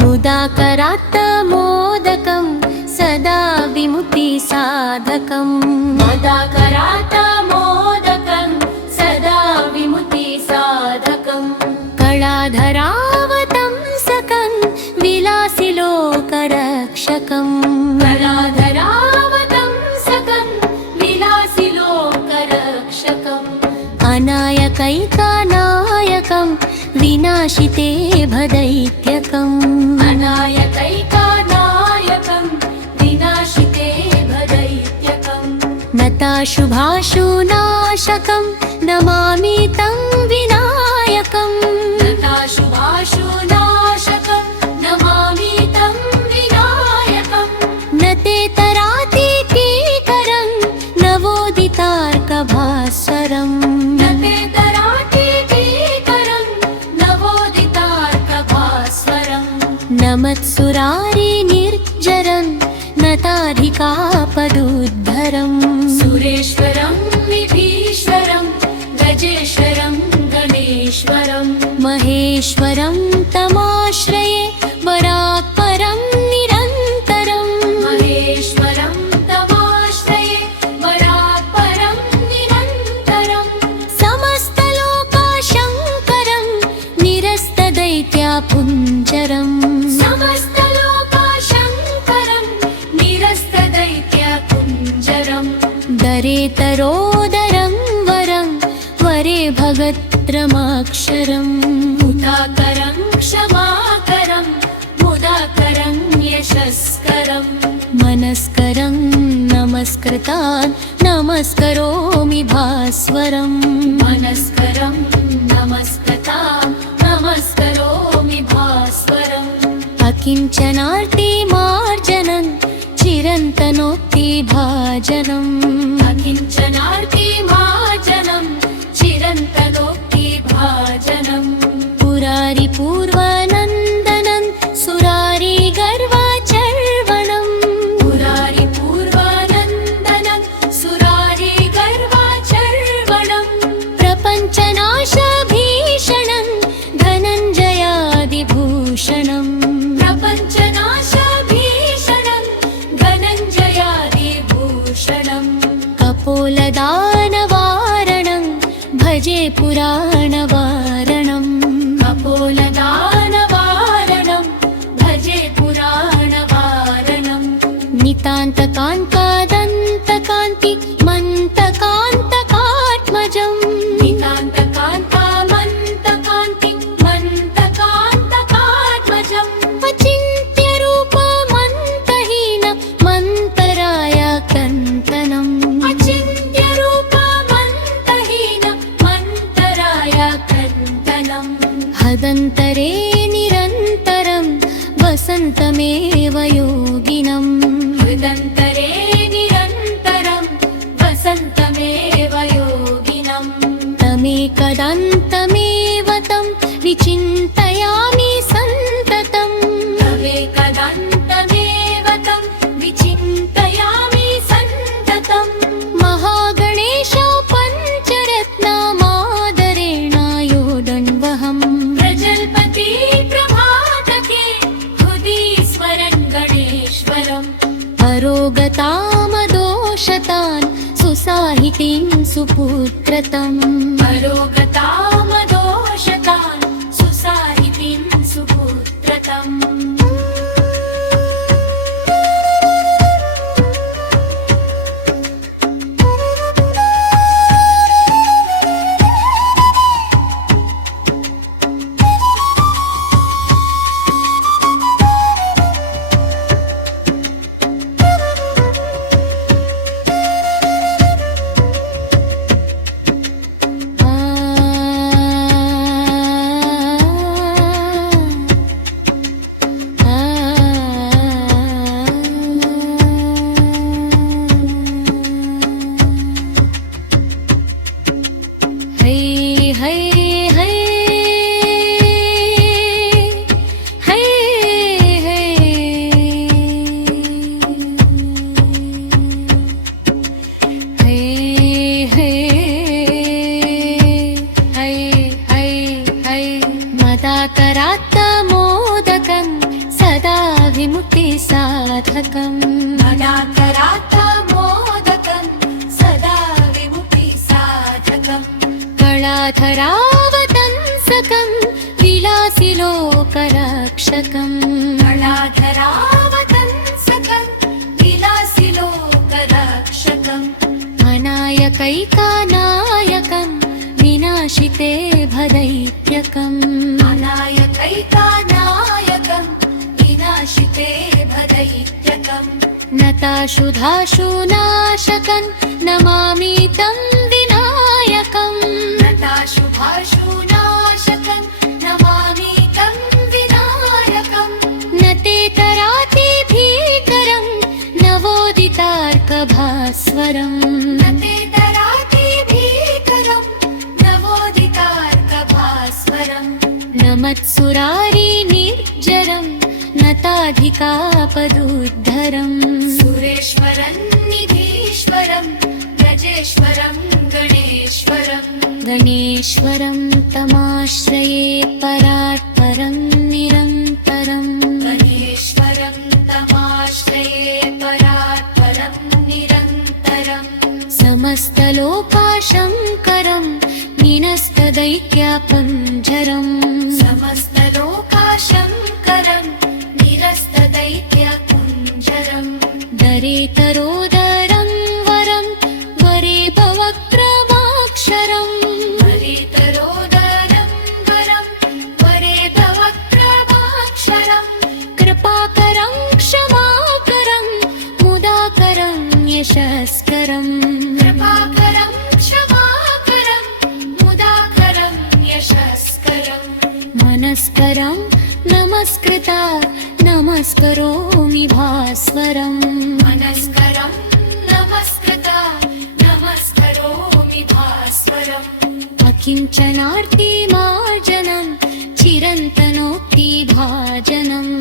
मुदाकरात्त मोदकं सदा विमुक्तिसाधकम् मुदाकरात्त मोदकं सदा विमुक्तिसाधकम् कलाधरावतंसकं विलासिलोकरक्षकम् कलाधरावतंसकं विलासिलोकरक्षकम् अनायकैकानायकं विनाशिते भदैत्यकम् अनायकैकानायकं विनाशिते भदैत्यकम् नताशुभाशुनाशकं नमामि तं विनायकम् नताशुभाशुनाशकं नमामि तं विनायकम् न ते तरातीकीकरं नवोदितार्कभास्वरम् न ते तरातीकीकरं नवोदितार्कभास्वरम् नमत्सुरारि निर्जरं नताधिकापदुद्धरम् सुरेश्वरं विधीश्वरं गजेश्वरं गणेश्वरं महेश्वरं तमाश्रये वरात्परं निरन्तरम् महेश्वरं तमाश्रये वरात्परं निरन्तरम् समस्तलोकाशङ्करं निरस्तदैत्यापुञ्जरम् समस्तलोकाशङ्करं निरस्तदैत्यपुञ्जरम् दरेतरोदरं वरं वरे भगत्रमाक्षरम् मुदाकरं क्षमाकरं मुदाकरं यशस्करं मनस्करं नमस्कृतान् नमस्करोमि भास्वरम् मनस्करं नमस्कृतां नमस्करोमि भास्वरम् अकिञ्चनार्तिमार्जनं चिरन्तनोक्तिभाजनम् अकिञ्चनार्तिमार्जनं चिरन्तनोक्तिभाजनम् पुरारिपूर्वानन्दनं सुरारिगर्वाचर्वणम् पुरारिपूर्वानन्दनं सुरारिगर्वाचर्वणम् प्रपञ्चनाशभीषणं धनञ्जयादिभूषणम् प्रपञ्चनाशभीषणं धनञ्जयादिभूषणम् कपोलदानवारणं भजे पुराणवारणम् कपोलदानवारणं भजे पुराणवारणम् नितान्तकान्तादन्तकान्ति मन्तकान्तकात्मजम् नितान्तकान्तामन्तकान्ति मन्तकान्तकात्मजम् अचिन्त्यरूपमन्तहीन मन्तरायकन्तनम् अचिन्त्यरूपमन्तहीन मन्तरायकन्तनम् हदन्तरे निरन्तरं वसन्तमेव योगिनम् हृदन्तरे निरन्तरं वसन्तमेव योगिनम् तमेकदन्तमेव तं विचिन्तयामि सन्ततम् तमेकदन्तमेव तं विचिन्तयामि सन्ततम् महागणेश पञ्चरत्नमादरेणायोदण्वहम् प्रजल्पति प्रभातके हृदि स्मरन् गणेश्वरम् अरोगतामदोषतान् सुसाहितीं सुपुत्रतम् अरोगतामदोषतान् सुसाहितीं सुपुत्रतम् सदा विमुक्तिसाधकम् अनाकरात्मोदकं सदा विमुक्तिसाधकम् कलाधरावतंसकं विलासिलोकरक्षकम् कलाधरावतंसकं विलासिलोकरक्षकम् अनायकैकानायकं विनाशिते भदैत्यकम् अनायकैकानायकं विनाशिते भदैत्यकम् नताशुधाशुनाशकं नमामि तं विनायकम् नताशुभाशुनाशकं नमामि तं विनायकम् न ते तराति भीकरं नवोदितार्कभास्वरम् न ते तराति भीकरं नवोदितार्कभास्वरम् न मत्सुरारि निर्जरं नताधिकापदुद्धरम् सुरेश्वरं निधीश्वरं गजेश्वरं गणेश्वरम् गणेश्वरं तमाश्रये परात्परं निरन्तरम् गणेश्वरं तमाश्रये परात्परं निरन्तरम् समस्तलोकाशङ्करं निनस्तदैत्यापञ्जरम् समस्तलोकाशङ्करं निरस्तदैत्यपुञ्जरम् दरेतरोदरं वरं वरे भवक्रमाक्षरम् हरितरोदरं वरं वरे भवक्रमाक्षरम् कृपाकरं क्षमाकरं मुदाकरं यशस्करम् कृपाकरं क्षमाकरं मुदाकरं यशस्करम् मनस्करं नमस्कृता नमस्करोमि भास्वरम् मनस्करं नमस्कृता नमस्करोमि भास्वरम् अकिञ्चनार्तिमार्जनं चिरन्तनोक्तिभाजनम्